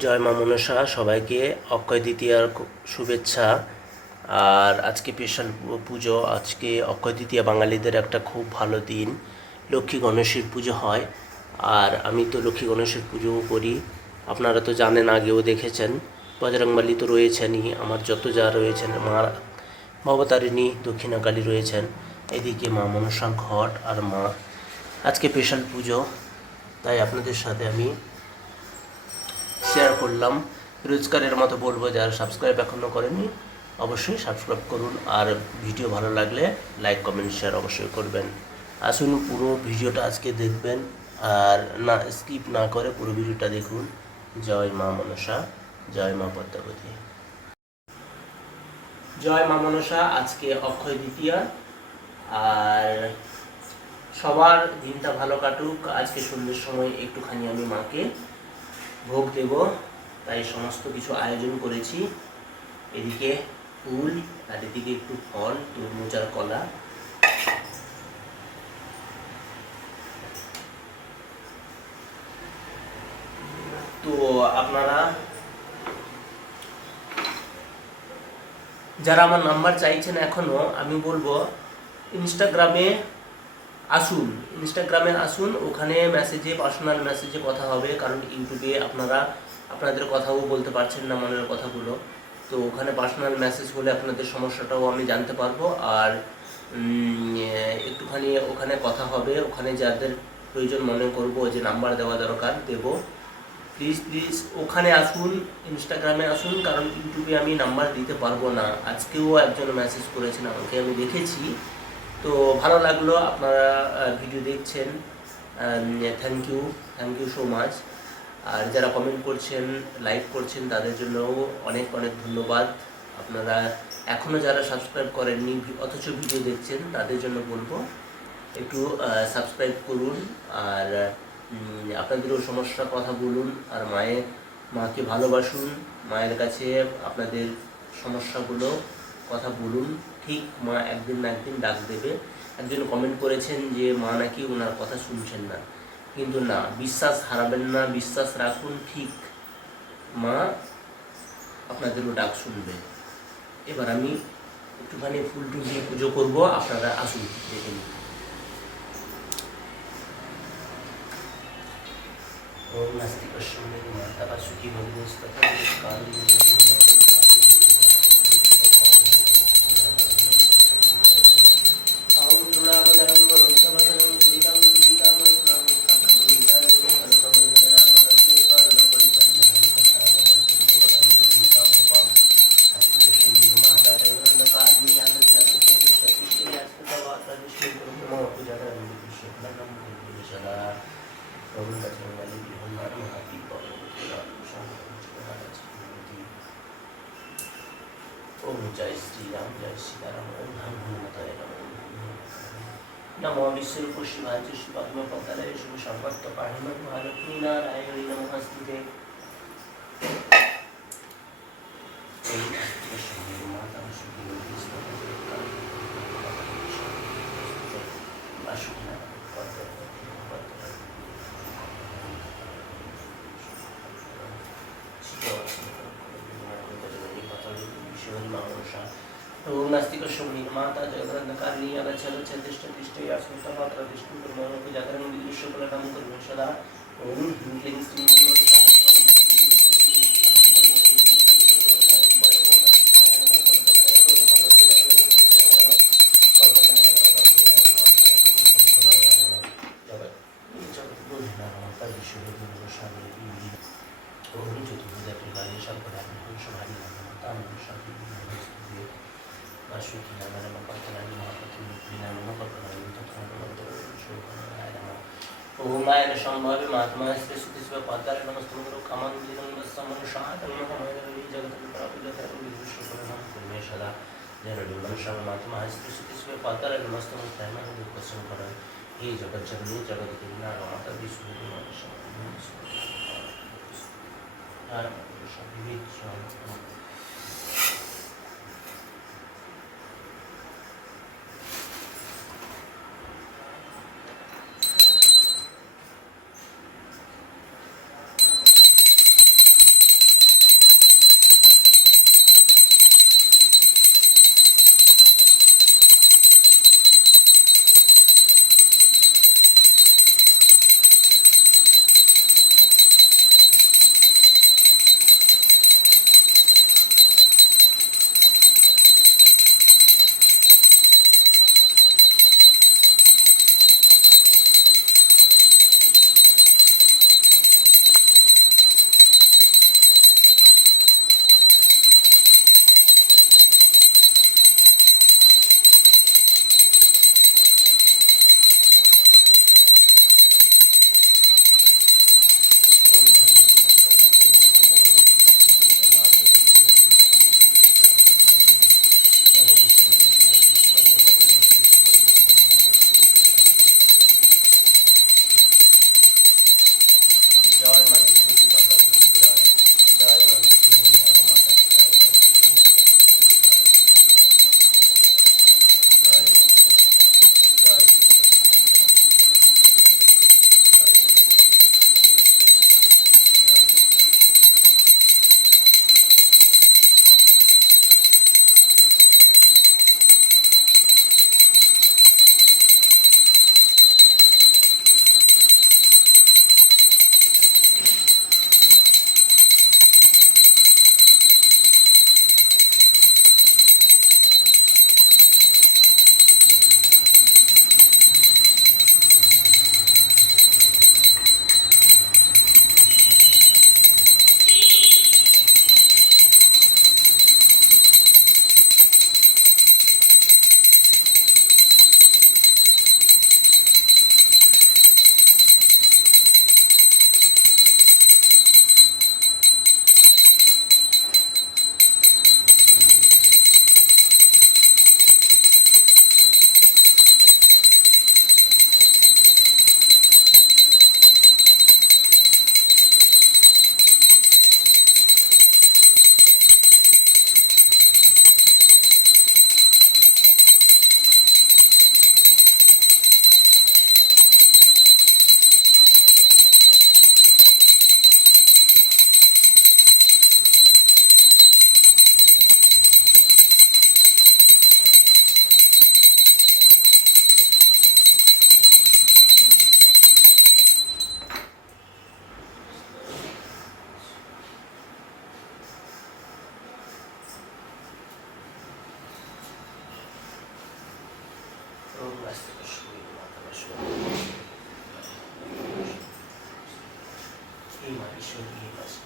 জয় মা মনসা, সবাইকে অক্ষয় দ্বিতীয়ার শুভেচ্ছা। আর আজকে স্পেশাল পুজো, আজকে অক্ষয় দ্বিতীয়া বাঙালিদের একটা খুব ভালো দিন। লক্ষ্মী গণেশের পুজো হয়। আর আমি তো লক্ষ্মী গণেশের পুজোও করি। আপনারা তো জানেন, আগেও দেখেছেন। বজরংবলী তো রয়েছেনই, আমার যত যা রয়েছেন, মা ভবতারিণী, দক্ষিণাকালী রয়েছেন। এদিকে মা মনসা ঘট আর মা। আজকে স্পেশাল পুজো, তাই আপনাদের সাথে আমি করলাম। রোজগারের মতো বলব যারা সাবস্ক্রাইব এখনও করেনি, অবশ্যই সাবস্ক্রাইব করুন। আর ভিডিও ভালো লাগলে লাইক কমেন্ট শেয়ার অবশ্যই করবেন। আসুন পুরো ভিডিওটা আজকে দেখবেন। আর না স্কিপ না করে পুরো ভিডিওটা দেখুন। জয় মা মনসা, জয় মা পদ্মাবতী। জয় মা মনসা, আজকে অক্ষয় দ্বিতীয়া। আর সবার দিনটা ভালো কাটুক। আজকে সন্ধ্যের সময় একটুখানি আমি মাকে ভোগ দেব। তাই সমস্ত কিছু আয়োজন করেছি। এদিকে ফুল, আর এদিকে একটু ফল, তরমুজ আর কলা। তো আপনারা, যারা আমার নাম্বার চাইছেন এখনও, আমি বলব ইনস্টাগ্রামে আসুন। ইনস্টাগ্রামে আসুন, ওখানে মেসেজে পার্সোনাল মেসেজে কথা হবে, কারণ ইউটিউবে আপনারা আপনাদের কথাও বলতে পারছেন না মনের কথাগুলো। তো ওখানে পার্সোনাল মেসেজ হলে আপনাদের সমস্যাটাও আমি জানতে পারব। আর একটুখানি ওখানে কথা হবে। ওখানে যাদের প্রয়োজন মনে করব যে নাম্বার দেওয়া দরকার, দেব। প্লিজ প্লিজ ওখানে আসুন ইনস্টাগ্রামে আসুন, কারণ ইউটিউবে আমি নাম্বার দিতে পারব না। আজকেও একজন মেসেজ করেছেন, আমাকে আমি দেখেছি। তো ভালো লাগল আপনারা ভিডিও দেখছেন। Thank you thank you so much আর যারা কমেন্ট করছেন লাইক করছেন, তাদের জন্য অনেক অনেক ধন্যবাদ। আপনারা এখনও যারা সাবস্ক্রাইব করেননি অথচ ভিডিও দেখছেন, তাদের জন্য বলব একটু সাবস্ক্রাইব করুন। আর আপনাদেরও সমস্যার কথা বলুন, আর মায়ের মাকে ভালোবাসুন। মায়ের কাছে আপনাদের সমস্যাগুলো কথা বলুন। ঠিক মা একদিন না একদিন ডাক দেবে। একজন কমেন্ট করেছেন যে, মা নাকি ওনার কথা শুনছেন না। কিন্তু না বিশ্বাস হারাবেন না বিশ্বাস রাখুন ঠিক মা আপনাদেরও ডাক শুনবে এবার আমি একটুখানি ফুল টুল দিয়ে পুজো করবো আপনারা আসুন দেখে নিন ओम नास्ति पश्चिमे माता का सुखी भगवस्तता काली ओम जय श्री राम जय सीताराम ओम नमः हनुमते नमो विश्वरूप शिवाय शिवात्म पतले शुभ सर्वत्व पाहिम महालक्ष्मी नारायणी नमस्ते ओम नास्तिकस्यं निर्माता जगद्रन्धकारिणी अगच्छगच्छ तिष्ठ तिष्ठ या स्मृतमात्र तिष्ठं ब्रह्मणोपि जागरणं विदुष्यकुलकं कुर्मः सदा ॐ ह्रीं क्लीं श्रीं গোস্বামী গৌর চতুর্ভুজা ত্রিবাণী শঙ্কর সমাধি তামিলস্বামী বাসুকি নামায়ণ কল্পনানি মহাপতি বিনামন কল্পনানি তথা భూమాయన సంభావ్య మాత్మాశ్రీ సుతిశివ పాదాల నమస్తములు కమం సమనుషాతమహమీ జగత్ ప్రాపులమే సదా జనుడు మనుషం మాత్మాశ్రీ సుతిశివ పాదాల నమస్తము తమ దుఃఖ సంకరం परमं कुर्मे सदा जनडुलं शम महात्मा श्री सुतिस्व पादार नमस्तमं नमः 今一緒にいます。